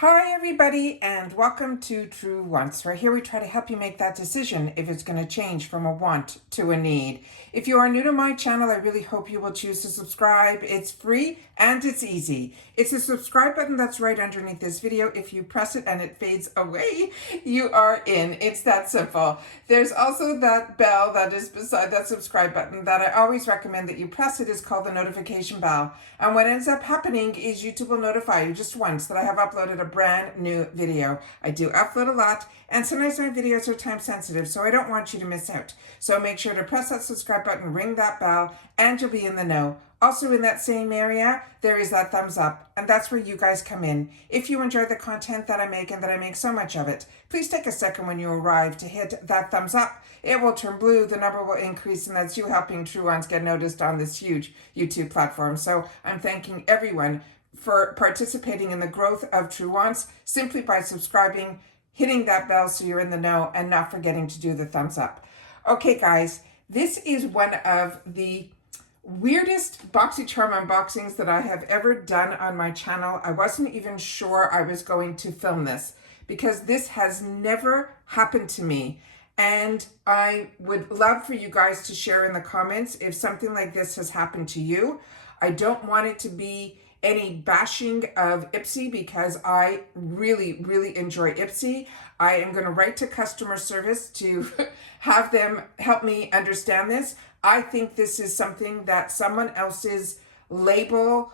Hi everybody and welcome to True Wants, where here we try to help you make that decision if it's going to change from a want to a need. If you are new to my channel, I really hope you will choose to subscribe. It's free and it's easy. It's the subscribe button that's right underneath this video. If you press it and it fades away, you are in. It's that simple. There's also that bell that is beside that subscribe button that I always recommend that you press. It is called the notification bell. And what ends up happening is YouTube will notify you just once that I have uploaded a brand new video. I do upload a lot, and sometimes my videos are time sensitive, so I don't want you to miss out. So make sure to press that subscribe button, ring that bell, and you'll be in the know. Also in that same area, there is that thumbs up, and that's where you guys come in. If you enjoy the content that I make and that I make so much of it, please take a second when you arrive to hit that thumbs up. It will turn blue, the number will increase, and that's you helping True Ones get noticed on this huge YouTube platform. So I'm thanking everyone for participating in the growth of True Wants simply by subscribing, hitting that bell so you're in the know, and not forgetting to do the thumbs up. Okay, guys, this is one of the weirdest Boxycharm unboxings that I have ever done on my channel. I wasn't even sure I was going to film this because this has never happened to me. And I would love for you guys to share in the comments if something like this has happened to you. I don't want it to be any bashing of IPSY because I really, really enjoy IPSY. I am going to write to customer service to have them help me understand this. I think this is something that someone else's label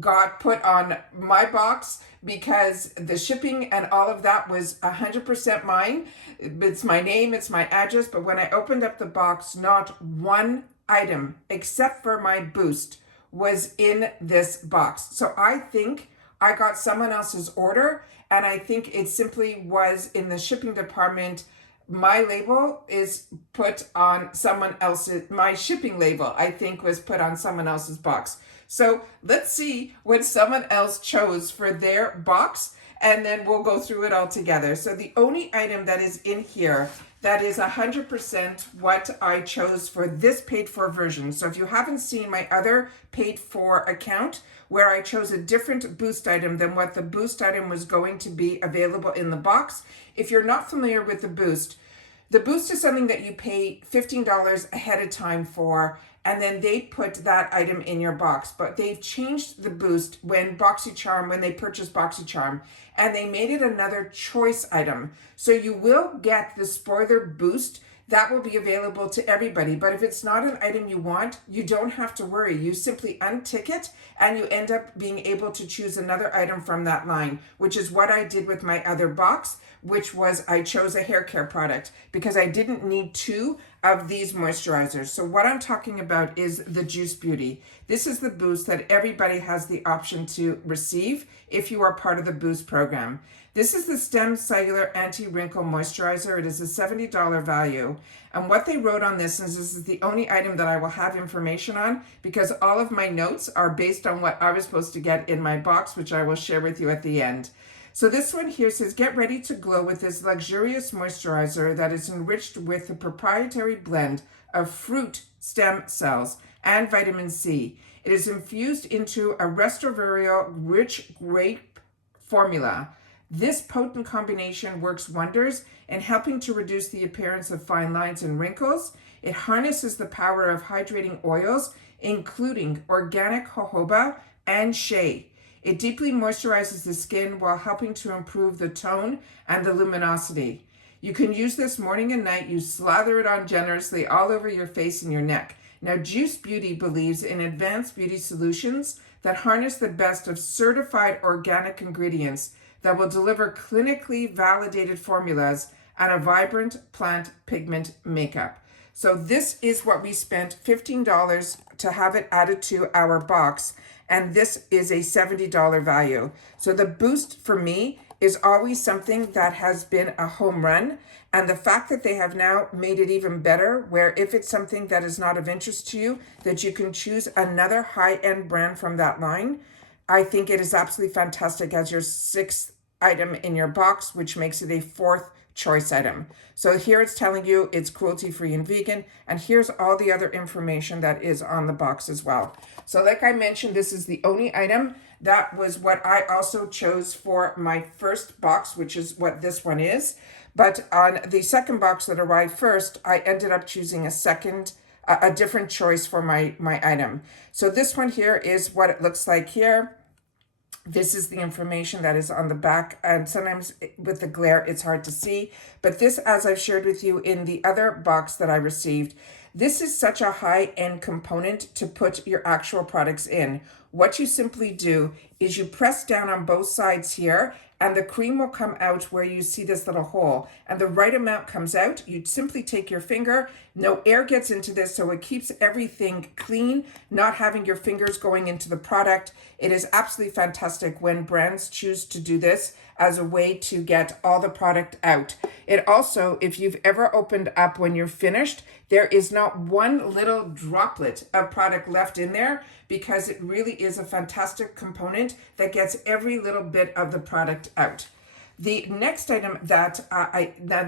got put on my box because the shipping and all of that was 100% mine. It's my name, it's my address, but when I opened up the box, not one item except for my boost was in this box. So I think I got someone else's order, and I think it simply was in the shipping department. My label is put on someone else's, my shipping label, I think, was put on someone else's box. So let's see what someone else chose for their box, and then we'll go through it all together. So the only item that is in here that is 100% what I chose for this paid for version. So if you haven't seen my other paid for account where I chose a different boost item than what the boost item was going to be available in the box, if you're not familiar with the boost is something that you pay $15 ahead of time for, and then they put that item in your box. But they've changed the boost when they purchased Boxycharm, and they made it another choice item. So you will get the spoiler boost that will be available to everybody. But if it's not an item you want, you don't have to worry. You simply untick it and you end up being able to choose another item from that line, which is what I did with my other box, which was I chose a hair care product because I didn't need two of these moisturizers. So what I'm talking about is the Juice Beauty. This is the boost that everybody has the option to receive if you are part of the boost program. This is the Stem Cellular Anti-Wrinkle Moisturizer. It is a $70 value. And what they wrote on this is the only item that I will have information on because all of my notes are based on what I was supposed to get in my box, which I will share with you at the end. So this one here says, get ready to glow with this luxurious moisturizer that is enriched with a proprietary blend of fruit stem cells and vitamin C. It is infused into a Restorvario rich grape formula. This potent combination works wonders in helping to reduce the appearance of fine lines and wrinkles. It harnesses the power of hydrating oils, including organic jojoba and shea. It deeply moisturizes the skin while helping to improve the tone and the luminosity. You can use this morning and night. You slather it on generously all over your face and your neck. Now, Juice Beauty believes in advanced beauty solutions that harness the best of certified organic ingredients that will deliver clinically validated formulas and a vibrant plant pigment makeup. So this is what we spent $15 to have it added to our box, and this is a $70 value. So the boost for me is always something that has been a home run, and the fact that they have now made it even better, where if it's something that is not of interest to you, that you can choose another high-end brand from that line, I think it is absolutely fantastic as your sixth item in your box, which makes it a fourth choice item. So here it's telling you it's cruelty-free and vegan, and here's all the other information that is on the box as well. So like I mentioned, this is the only item that was what I also chose for my first box, which is what this one is. But on the second box that arrived first, I ended up choosing a different choice for my item. So this one here is what it looks like here. This is the information that is on the back, and sometimes with the glare it's hard to see. But this, as I've shared with you in the other box that I received, this is such a high-end component to put your actual products in. What you simply do is you press down on both sides here, and the cream will come out where you see this little hole, and the right amount comes out. You simply take your finger, no air gets into this, so it keeps everything clean, not having your fingers going into the product. It is absolutely fantastic when brands choose to do this as a way to get all the product out. It also, if you've ever opened up when you're finished, there is not one little droplet of product left in there, because it really is a fantastic component that gets every little bit of the product out. The next item that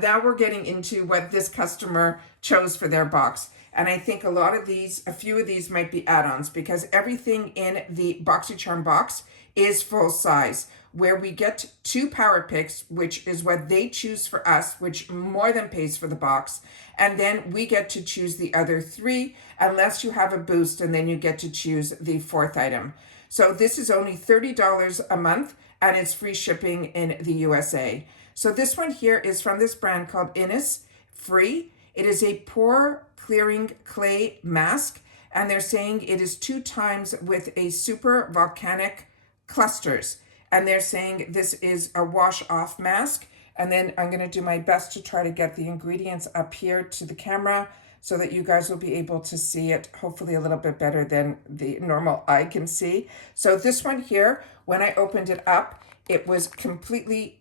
now we're getting into what this customer chose for their box. And I think a few of these might be add-ons, because everything in the Boxycharm box is full size, where we get 2 power picks, which is what they choose for us, which more than pays for the box. And then we get to choose the other 3, unless you have a boost, and then you get to choose the 4th item. So this is only $30 a month, and it's free shipping in the USA. So this one here is from this brand called Innisfree. It is a pore clearing clay mask, and they're saying it is 2 times with a super volcanic clusters. And they're saying this is a wash off mask. And then I'm going to do my best to try to get the ingredients up here to the camera so that you guys will be able to see it hopefully a little bit better than the normal eye can see. So this one here, when I opened it up, it was completely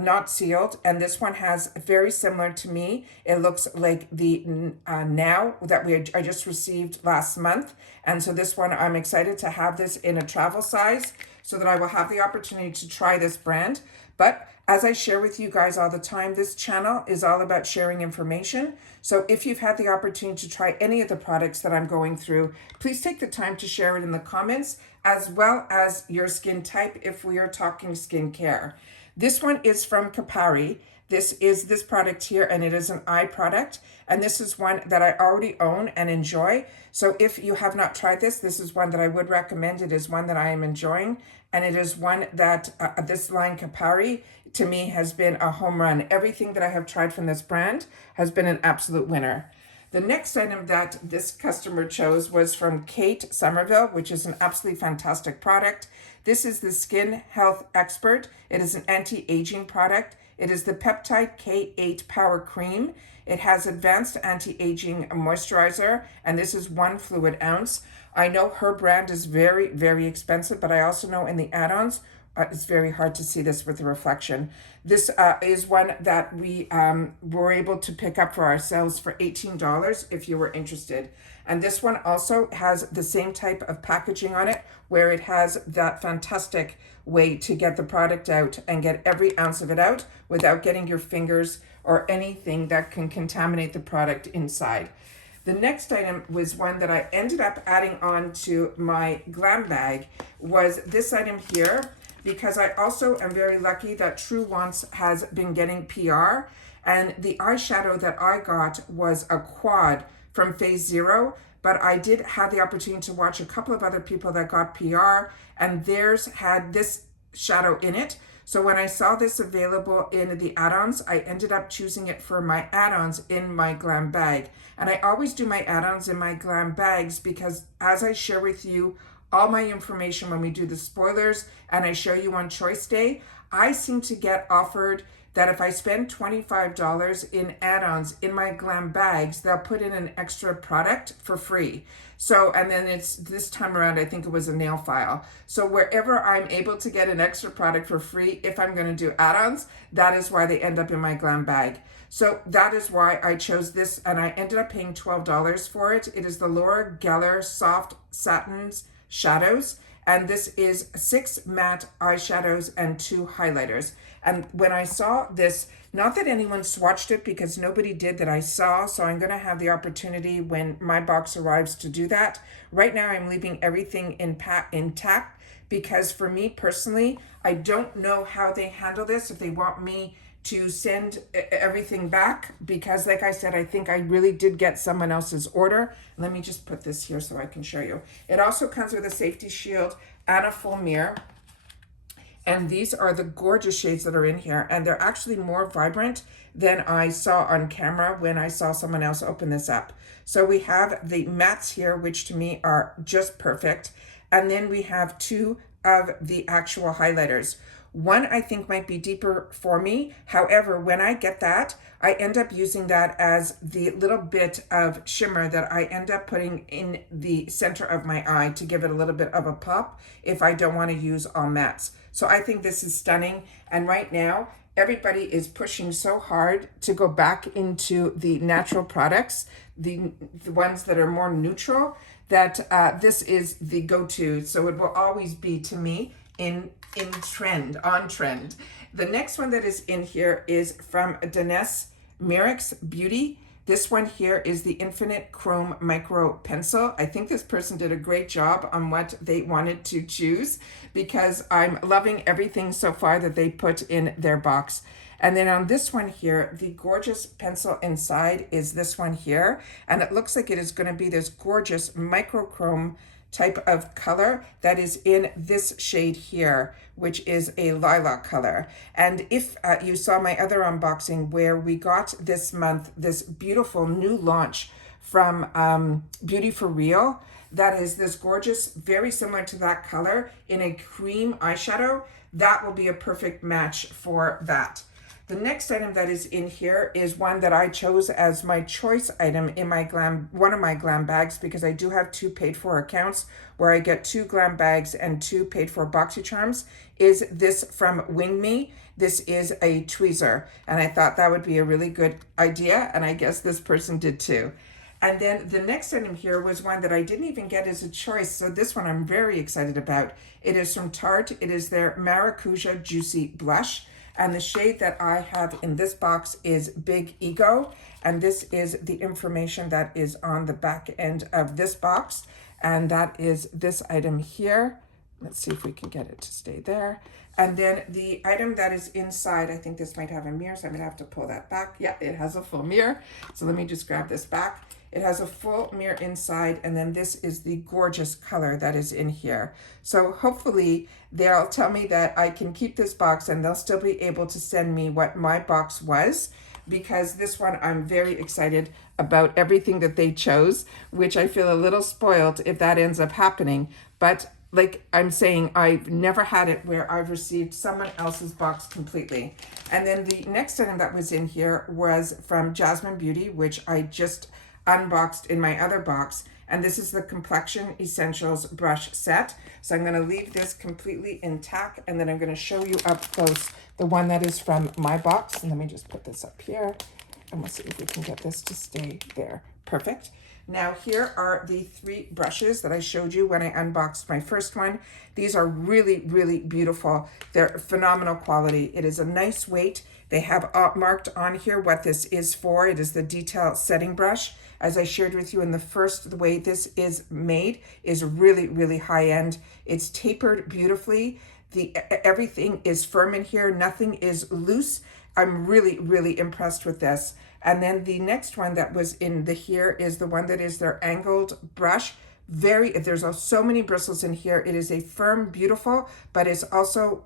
not sealed. And this one has very similar to me. It looks like the Now that I just received last month. And so this one, I'm excited to have this in a travel size so that I will have the opportunity to try this brand. But as I share with you guys all the time, this channel is all about sharing information. So if you've had the opportunity to try any of the products that I'm going through, please take the time to share it in the comments, as well as your skin type if we are talking skincare. This one is from Catrice. This is this product here, and it is an eye product. And this is one that I already own and enjoy. So if you have not tried this, this is one that I would recommend. It is one that I am enjoying. And it is one that this line Catrice, to me, has been a home run. Everything that I have tried from this brand has been an absolute winner. The next item that this customer chose was from Kate Somerville, which is an absolutely fantastic product. This is the Skin Health Expert. It is an anti-aging product. It is the Peptide K8 Power Cream. It has advanced anti-aging moisturizer, and this is 1 fluid ounce. I know her brand is very, very expensive, but I also know in the add-ons, it's very hard to see this with the reflection. This is one that we were able to pick up for ourselves for $18 if you were interested. And this one also has the same type of packaging on it, where it has that fantastic way to get the product out and get every ounce of it out without getting your fingers or anything that can contaminate the product inside. The next item was one that I ended up adding on to my glam bag, was this item here, because I also am very lucky that True Wants has been getting PR, and the eyeshadow that I got was a quad from Phase Zero, but I did have the opportunity to watch a couple of other people that got PR, and theirs had this shadow in it. So when I saw this available in the add-ons, I ended up choosing it for my add-ons in my glam bag. And I always do my add-ons in my glam bags because, as I share with you all my information when we do the spoilers and I show you on Choice Day, I seem to get offered that if I spend $25 in add-ons in my glam bags, they'll put in an extra product for free. So, and then it's this time around, I think it was a nail file. So wherever I'm able to get an extra product for free, if I'm going to do add-ons, that is why they end up in my glam bag. So that is why I chose this, and I ended up paying $12 for it. It is the Laura Geller Soft Satins Shadows, and this is 6 matte eyeshadows and 2 highlighters. And when I saw this, not that anyone swatched it because nobody did that I saw, so I'm going to have the opportunity when my box arrives to do that. Right now I'm leaving everything intact because for me personally, I don't know how they handle this, if they want me to send everything back, because like I said, I think I really did get someone else's order. Let me just put this here so I can show you. It also comes with a safety shield and a full mirror. And these are the gorgeous shades that are in here, and they're actually more vibrant than I saw on camera when I saw someone else open this up. So we have the mattes here, which to me are just perfect. And then we have two of the actual highlighters. One I think might be deeper for me. However, when I get that, I end up using that as the little bit of shimmer that I end up putting in the center of my eye to give it a little bit of a pop if I don't want to use all mattes. So I think this is stunning. And right now, everybody is pushing so hard to go back into the natural products, the ones that are more neutral, that this is the go-to. So it will always be, to me, on trend. The next one that is in here is from Danesse Myricks Beauty. This one here is the Infinite Chrome Micro Pencil. I think this person did a great job on what they wanted to choose, because I'm loving everything so far that they put in their box. And then on this one here, the gorgeous pencil inside is this one here. And it looks like it is going to be this gorgeous microchrome type of color that is in this shade here, which is a lilac color. And if you saw my other unboxing where we got this month this beautiful new launch from Beauty for Real, that is this gorgeous, very similar to that color in a cream eyeshadow, that will be a perfect match for that. The next item that is in here is one that I chose as my choice item in my one of my glam bags, because I do have 2 paid for accounts where I get 2 glam bags and 2 paid for Boxycharms, is this from Wing Me. This is a tweezer, and I thought that would be a really good idea, and I guess this person did too. And then the next item here was one that I didn't even get as a choice, so this one I'm very excited about. It is from Tarte. It is their Maracuja Juicy Blush. And the shade that I have in this box is Big Ego. And this is the information that is on the back end of this box. And that is this item here. Let's see if we can get it to stay there. And then the item that is inside, I think this might have a mirror, so I'm gonna have to pull that back. Yeah, it has a full mirror. So let me just grab this back. It has a full mirror inside, and then this is the gorgeous color that is in here. So hopefully they'll tell me that I can keep this box and they'll still be able to send me what my box was, because this one I'm very excited about everything that they chose, which I feel a little spoiled if that ends up happening. But like I'm saying, I've never had it where I've received someone else's box completely. And then the next item that was in here was from Jasmine Beauty, which I just unboxed in my other box, and this is the Complexion Essentials brush set. So I'm going to leave this completely intact, and then I'm going to show you up close the one that is from my box. And let me just put this up here, and we'll see if we can get this to stay there. Perfect. Now here are the 3 brushes that I showed you when I unboxed my first one. These are really, really beautiful. They're phenomenal quality. It is a nice weight. They have marked on here what this is for. It is the detail setting brush. As I shared with you in the first, the way this is made is really, really high end. It's tapered beautifully. Everything is firm in here. Nothing is loose. I'm really, really impressed with this. And then the next one that was in here is the one that is their angled brush. There's so many bristles in here. It is a firm, beautiful, but it's also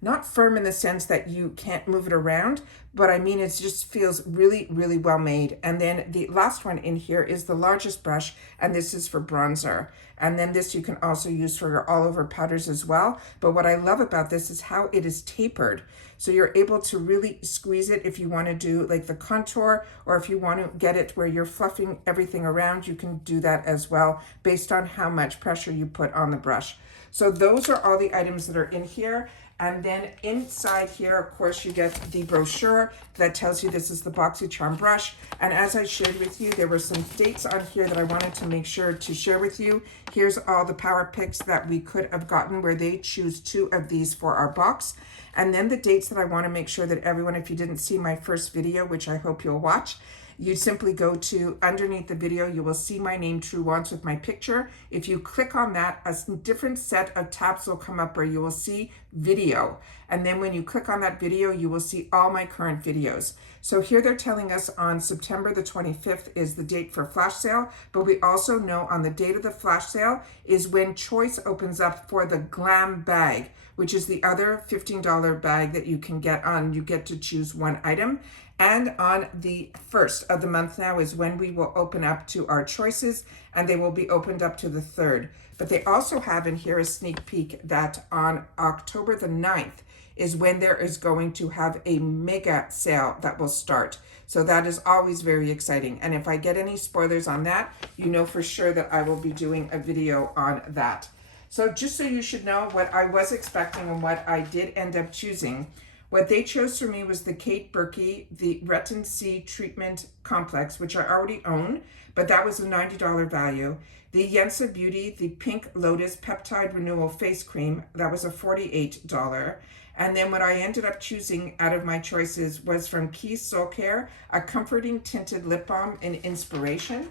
not firm in the sense that you can't move it around, but I mean, it just feels really, really well made. And then the last one in here is the largest brush, and this is for bronzer. And then this you can also use for your all over powders as well. But what I love about this is how it is tapered. So you're able to really squeeze it if you want to do like the contour, or if you want to get it where you're fluffing everything around, you can do that as well based on how much pressure you put on the brush. So those are all the items that are in here. And then inside here, of course, you get the brochure that tells you this is the Boxycharm brush. And as I shared with you, there were some dates on here that I wanted to make sure to share with you. Here's all the power picks that we could have gotten where they choose 2 of these for our box. And then the dates that I want to make sure that everyone, if you didn't see my first video, which I hope you'll watch, You simply go to underneath the video, you will see my name, True Wants, with my picture. If you click on that, a different set of tabs will come up where you will see video. And then when you click on that video, you will see all my current videos. So here they're telling us on September the 25th is the date for flash sale, but we also know on the date of the flash sale is when Choice opens up for the Glam bag, which is the other $15 bag that you can get on. You get to choose one item. And on the 1st of the month now is when we will open up to our choices, and they will be opened up to the 3rd. But they also have in here a sneak peek that on October the 9th is when there is going to have a mega sale that will start. So that is always very exciting. And if I get any spoilers on that, you know for sure that I will be doing a video on that. So just so you should know what I was expecting and what I did end up choosing, what they chose for me was the Kate Berkey, the Retin C Treatment Complex, which I already own, but that was a $90 value. The Yensa Beauty, the Pink Lotus Peptide Renewal Face Cream, that was a $48. And then what I ended up choosing out of my choices was from Keys Soul Care, a comforting tinted lip balm in Inspiration.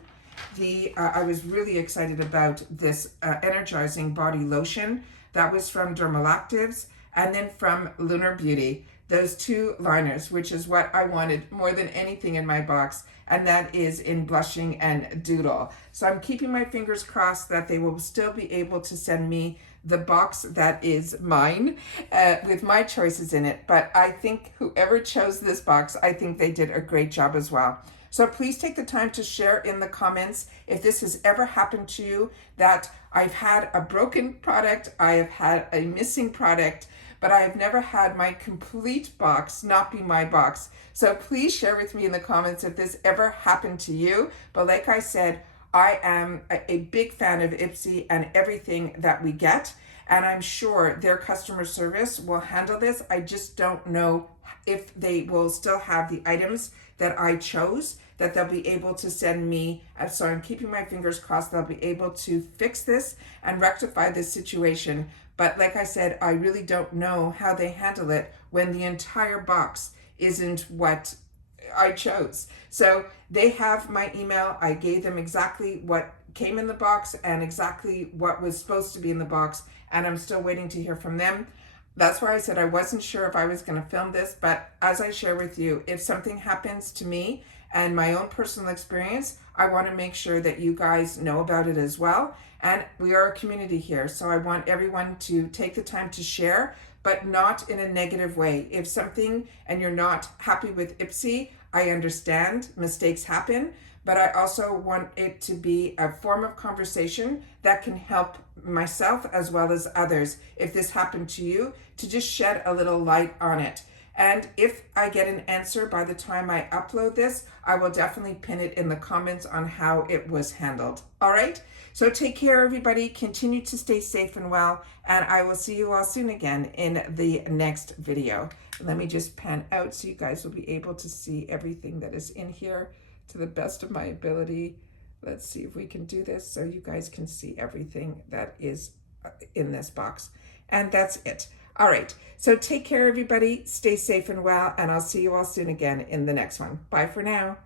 I was really excited about this energizing body lotion. That was from Dermalactives. And then from Lunar Beauty, those two liners, which is what I wanted more than anything in my box, and that is in Blushing and Doodle. So I'm keeping my fingers crossed that they will still be able to send me the box that is mine with my choices in it. But I think whoever chose this box, I think they did a great job as well. So please take the time to share in the comments if this has ever happened to you, that I've had a broken product, I have had a missing product, but I have never had my complete box not be my box. So please share with me in the comments if this ever happened to you. But like I said, I am a big fan of IPSY and everything that we get, and I'm sure their customer service will handle this. I just don't know if they will still have the items that I chose, that they'll be able to send me. So I'm keeping my fingers crossed they'll be able to fix this and rectify this situation. But like I said, I really don't know how they handle it when the entire box isn't what I chose. So they have my email. I gave them exactly what came in the box and exactly what was supposed to be in the box, and I'm still waiting to hear from them. That's why I said I wasn't sure if I was going to film this, but as I share with you, if something happens to me and my own personal experience, I want to make sure that you guys know about it as well. And we are a community here, so I want everyone to take the time to share, but not in a negative way. If something and you're not happy with IPSY, I understand, mistakes happen, but I also want it to be a form of conversation that can help myself as well as others, if this happened to you, to just shed a little light on it. And if I get an answer by the time I upload this, I will definitely pin it in the comments on how it was handled. All right? So take care, everybody. Continue to stay safe and well, and I will see you all soon again in the next video. Let me just pan out so you guys will be able to see everything that is in here to the best of my ability. Let's see if we can do this so you guys can see everything that is in this box. And that's it. All right. So take care, everybody. Stay safe and well, and I'll see you all soon again in the next one. Bye for now.